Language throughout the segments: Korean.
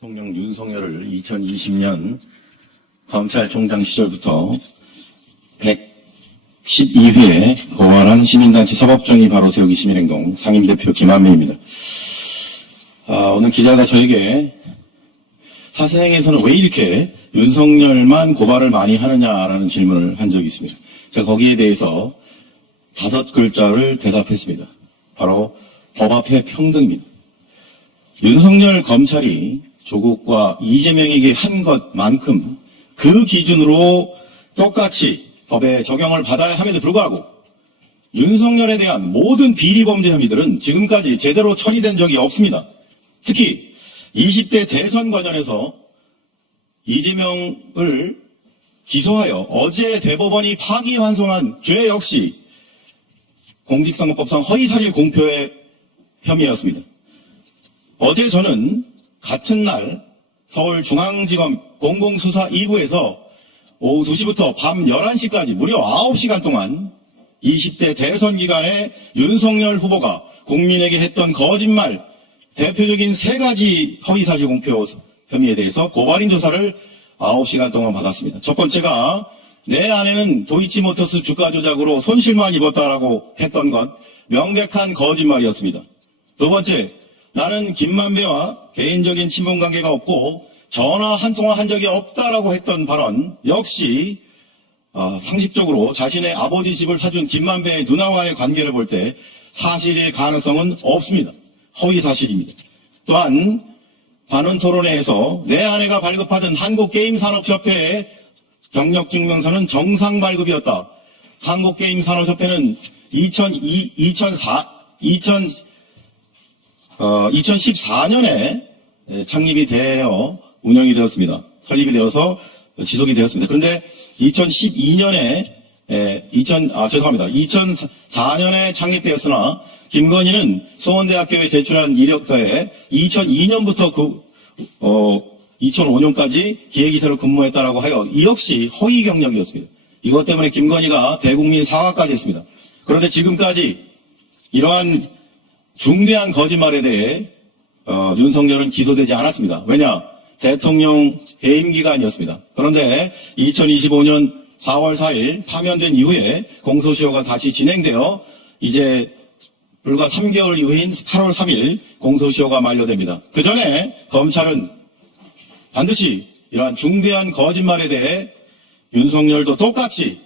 대통령 윤석열을 2020년 검찰총장 시절부터 112회 고발한 시민단체 사법정의 바로 세우기 시민행동 상임대표 김한미입니다. 아, 오늘 기자가 저에게 사생에서는 왜 이렇게 윤석열만 고발을 많이 하느냐라는 질문을 한 적이 있습니다. 제가 거기에 대해서 다섯 글자를 대답했습니다. 바로 법 앞에 평등입니다. 윤석열 검찰이 조국과 이재명에게 한 것만큼 그 기준으로 똑같이 법에 적용을 받아야 함에도 불구하고 윤석열에 대한 모든 비리 범죄 혐의들은 지금까지 제대로 처리된 적이 없습니다. 특히 20대 대선 관련해서 이재명을 기소하여 어제 대법원이 파기환송한 죄 역시 공직선거법상 허위사실 공표의 혐의였습니다. 어제 저는 같은 날 서울중앙지검 공공수사 2부에서 오후 2시부터 밤 11시까지 무려 9시간 동안 20대 대선 기간에 윤석열 후보가 국민에게 했던 거짓말 대표적인 세 가지 허위사실 공표 혐의에 대해서 고발인 조사를 9시간 동안 받았습니다. 첫 번째가 내 아내는 도이치모터스 주가 조작으로 손실만 입었다라고 했던 것 명백한 거짓말이었습니다. 두 번째, 나는 김만배와 개인적인 친분 관계가 없고 전화 한 통화 한 적이 없다라고 했던 발언 역시 어, 상식적으로 자신의 아버지 집을 사준 김만배의 누나와의 관계를 볼 때 사실일 가능성은 없습니다. 허위 사실입니다. 또한 관훈 토론회에서 내 아내가 발급하던 한국게임산업협회의 경력증명서는 정상 발급이었다. 한국게임산업협회는 2002, 2004, 2000, 어, 2014년에 창립이 되어 운영이 되었습니다. 설립이 되어서 지속이 되었습니다. 그런데 2012년에 2000, 아, 죄송합니다. 2004년에 창립되었으나 김건희는 수원대학교에 제출한 이력서에 2002년부터 그, 어, 2005년까지 기획이사로 근무했다라고 하여 이 역시 허위 경력이었습니다. 이것 때문에 김건희가 대국민 사과까지 했습니다. 그런데 지금까지 이러한 중대한 거짓말에 대해 어, 윤석열은 기소되지 않았습니다. 왜냐? 대통령 해임 기간이었습니다. 그런데 2025년 4월 4일 파면된 이후에 공소시효가 다시 진행되어 이제 불과 3개월 이후인 8월 3일 공소시효가 만료됩니다. 그 전에 검찰은 반드시 이러한 중대한 거짓말에 대해 윤석열도 똑같이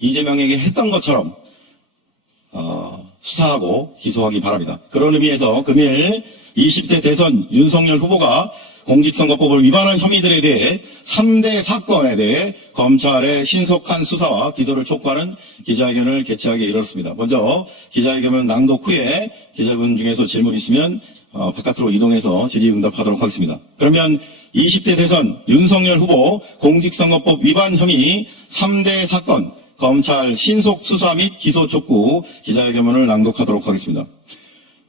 이재명에게 했던 것처럼 어, 수사하고 기소하기 바랍니다. 그런 의미에서 금일 20대 대선 윤석열 후보가 공직선거법을 위반한 혐의들에 대해 3대 사건에 대해 검찰의 신속한 수사와 기소를 촉구하는 기자회견을 개최하게 이르렀습니다. 먼저 기자회견 낭독 후에 기자분 중에서 질문 있으면 어, 바깥으로 이동해서 질의응답하도록 하겠습니다. 그러면 20대 대선 윤석열 후보 공직선거법 위반 혐의 3대 사건 검찰 신속 수사 및 기소 촉구 기자회견문을 낭독하도록 하겠습니다.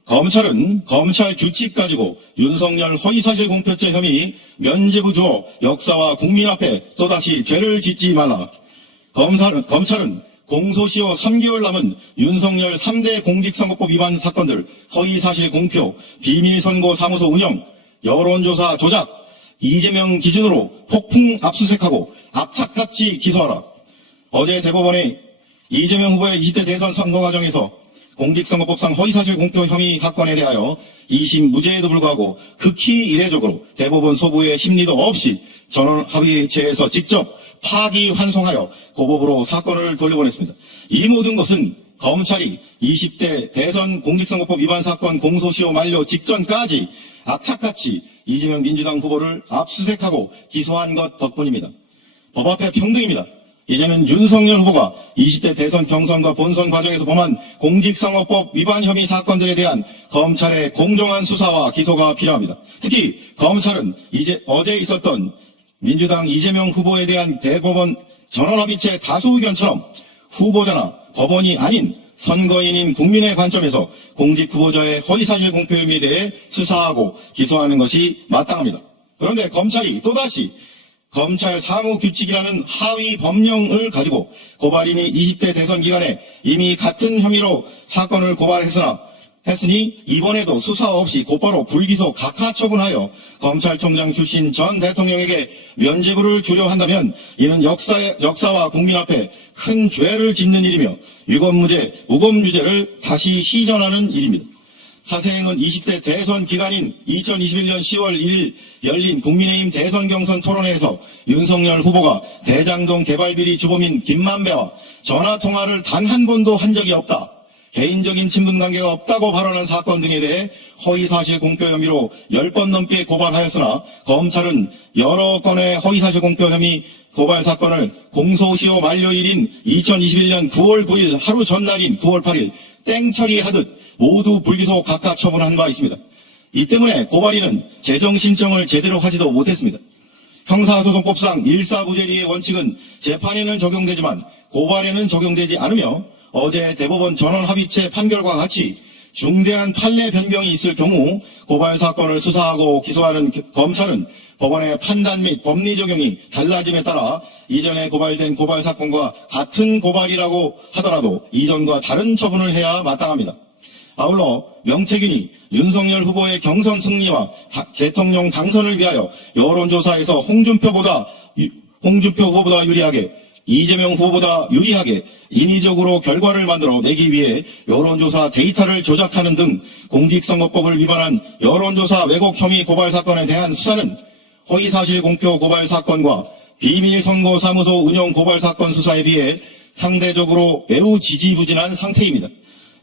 검찰은 검찰 규칙 가지고 윤석열 허위사실 공표죄 혐의 면죄부조 역사와 국민 앞에 또다시 죄를 짓지 말라. 검찰은, 검찰은 공소시효 3개월 남은 윤석열 3대 공직선거법 위반 사건들 허위사실 공표, 비밀선고 사무소 운영, 여론조사 조작, 이재명 기준으로 폭풍 압수색하고 악착같이 기소하라. 어제 대법원이 이재명 후보의 20대 대선 선거 과정에서 공직선거법상 허위사실 공표 혐의 사건에 대하여 2심 무죄에도 불구하고 극히 이례적으로 대법원 소부의 심리도 없이 전원 합의체에서 직접 파기 환송하여 고법으로 사건을 돌려보냈습니다. 이 모든 것은 검찰이 20대 대선 공직선거법 위반 사건 공소시효 만료 직전까지 악착같이 이재명 민주당 후보를 압수색하고 기소한 것 덕분입니다. 법 앞에 평등입니다. 이제는 윤석열 후보가 20대 대선 경선과 본선 과정에서 범한 공직선거법 위반 혐의 사건들에 대한 검찰의 공정한 수사와 기소가 필요합니다. 특히 검찰은 이제 어제 있었던 민주당 이재명 후보에 대한 대법원 전원합의체 다수 의견처럼 후보자나 법원이 아닌 선거인인 국민의 관점에서 공직 후보자의 허위사실 공표 혐의에 대해 수사하고 기소하는 것이 마땅합니다. 그런데 검찰이 또다시 검찰 사무 규칙이라는 하위 법령을 가지고 고발인이 20대 대선 기간에 이미 같은 혐의로 사건을 고발했으나 했으니 이번에도 수사 없이 곧바로 불기소 각하 처분하여 검찰총장 출신 전 대통령에게 면죄부를 주려 한다면 이는 역사, 역사와 국민 앞에 큰 죄를 짓는 일이며 유검무죄, 무검유죄를 다시 시전하는 일입니다. 사세행은 20대 대선 기간인 2021년 10월 1일 열린 국민의힘 대선 경선 토론회에서 윤석열 후보가 대장동 개발비리 주범인 김만배와 전화통화를 단 한 번도 한 적이 없다. 개인적인 친분 관계가 없다고 발언한 사건 등에 대해 허위사실 공표 혐의로 10번 넘게 고발하였으나 검찰은 여러 건의 허위사실 공표 혐의 고발 사건을 공소시효 만료일인 2021년 9월 9일 하루 전날인 9월 8일 땡처리하듯 모두 불기소 각하 처분한 바 있습니다. 이 때문에 고발인은 재정 신청을 제대로 하지도 못했습니다. 형사소송법상 일사부재리의 원칙은 재판에는 적용되지만 고발에는 적용되지 않으며 어제 대법원 전원합의체 판결과 같이 중대한 판례 변경이 있을 경우 고발 사건을 수사하고 기소하는 검찰은 법원의 판단 및 법리 적용이 달라짐에 따라 이전에 고발된 고발 사건과 같은 고발이라고 하더라도 이전과 다른 처분을 해야 마땅합니다. 아울러 명태균이 윤석열 후보의 경선 승리와 다- 대통령 당선을 위하여 여론조사에서 홍준표보다 유- 홍준표 후보보다 유리하게 이재명 후보보다 유리하게 인위적으로 결과를 만들어 내기 위해 여론조사 데이터를 조작하는 등 공직선거법을 위반한 여론조사 왜곡 혐의 고발 사건에 대한 수사는 허위사실 공표 고발 사건과 비밀선거사무소 운영 고발 사건 수사에 비해 상대적으로 매우 지지부진한 상태입니다.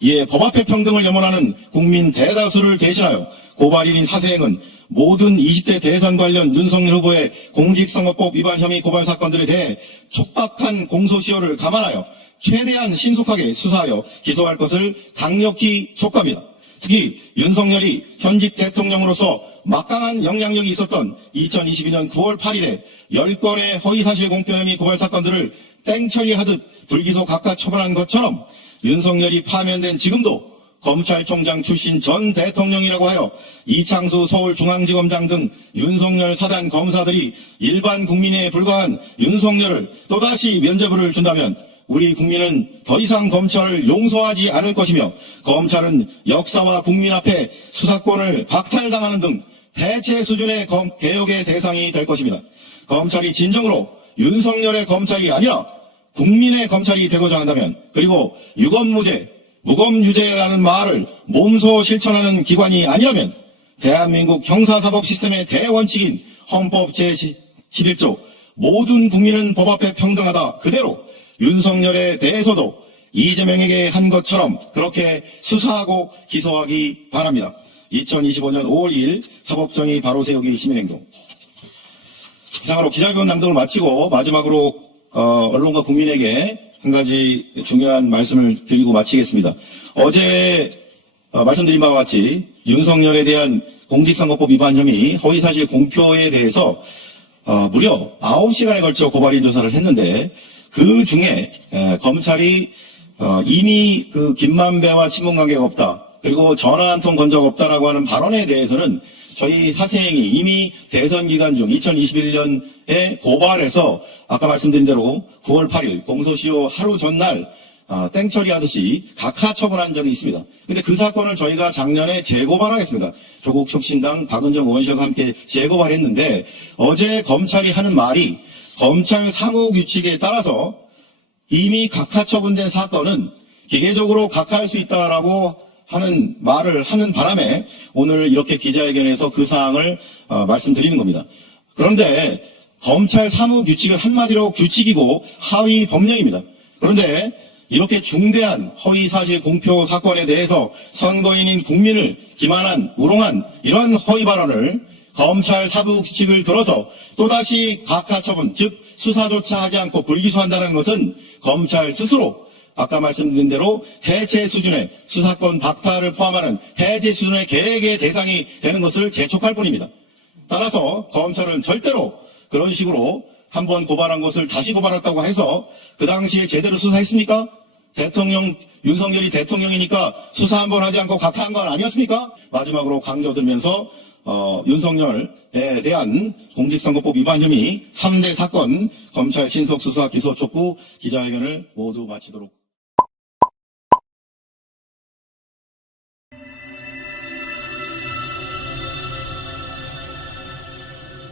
이에 법 앞의 평등을 염원하는 국민 대다수를 대신하여 고발인인 사세행은 모든 20대 대선 관련 윤석열 후보의 공직선거법 위반 혐의 고발 사건들에 대해 촉박한 공소시효를 감안하여 최대한 신속하게 수사하여 기소할 것을 강력히 촉구합니다. 특히 윤석열이 현직 대통령으로서 막강한 영향력이 있었던 2022년 9월 8일에 10건의 허위사실 공표 혐의 고발 사건들을 땡처리하듯 불기소 각각 처벌한 것처럼 윤석열이 파면된 지금도 검찰총장 출신 전 대통령이라고 하여 이창수 서울중앙지검장 등 윤석열 사단 검사들이 일반 국민에 불과한 윤석열을 또다시 면죄부를 준다면 우리 국민은 더 이상 검찰을 용서하지 않을 것이며 검찰은 역사와 국민 앞에 수사권을 박탈당하는 등 해체 수준의 검- 개혁의 대상이 될 것입니다. 검찰이 진정으로 윤석열의 검찰이 아니라 국민의 검찰이 되고자 한다면 그리고 유검무죄, 무검유죄라는 말을 몸소 실천하는 기관이 아니라면 대한민국 형사사법 시스템의 대원칙인 헌법 제11조 모든 국민은 법 앞에 평등하다 그대로 윤석열에 대해서도 이재명에게 한 것처럼 그렇게 수사하고 기소하기 바랍니다. 2025년 5월 2일 사법정의 바로 세우기 시민행동 이상으로 기자회견 낭독을 마치고 마지막으로 어, 언론과 국민에게 한 가지 중요한 말씀을 드리고 마치겠습니다. 어제 어, 말씀드린 바와 같이 윤석열에 대한 공직선거법 위반 혐의 허위사실 공표에 대해서 어, 무려 9시간에 걸쳐 고발인 조사를 했는데 그 중에 에, 검찰이 어, 이미 그 김만배와 친분 관계가 없다. 그리고 전화 한 통 건 적 없다라고 하는 발언에 대해서는 저희 사생이 이미 대선 기간 중 2021년에 고발해서 아까 말씀드린 대로 9월 8일 공소시효 하루 전날 아, 땡처리 하듯이 각하 처분한 적이 있습니다. 근데 그 사건을 저희가 작년에 재고발하겠습니다. 조국 혁신당 박은정 의원실과 함께 재고발했는데 어제 검찰이 하는 말이 검찰 사무규칙에 따라서 이미 각하 처분된 사건은 기계적으로 각하할 수 있다라고 하는 말을 하는 바람에 오늘 이렇게 기자회견에서 그 사항을 어, 말씀드리는 겁니다. 그런데 검찰 사무 규칙은 한마디로 규칙이고 하위 법령입니다. 그런데 이렇게 중대한 허위 사실 공표 사건에 대해서 선거인인 국민을 기만한, 우롱한 이러한 허위 발언을 검찰 사무규칙을 들어서 또다시 각하 처분, 즉 수사조차 하지 않고 불기소한다는 것은 검찰 스스로 아까 말씀드린 대로 해체 수준의 수사권 박탈을 포함하는 해체 수준의 계획의 대상이 되는 것을 재촉할 뿐입니다. 따라서 검찰은 절대로 그런 식으로 한 번 고발한 것을 다시 고발했다고 해서 그 당시에 제대로 수사했습니까? 대통령 윤석열이 대통령이니까 수사 한 번 하지 않고 각하한 건 아니었습니까? 마지막으로 강조드리면서 어, 윤석열에 대한 공직선거법 위반 혐의 3대 사건 검찰 신속 수사 기소 촉구 기자회견을 모두 마치도록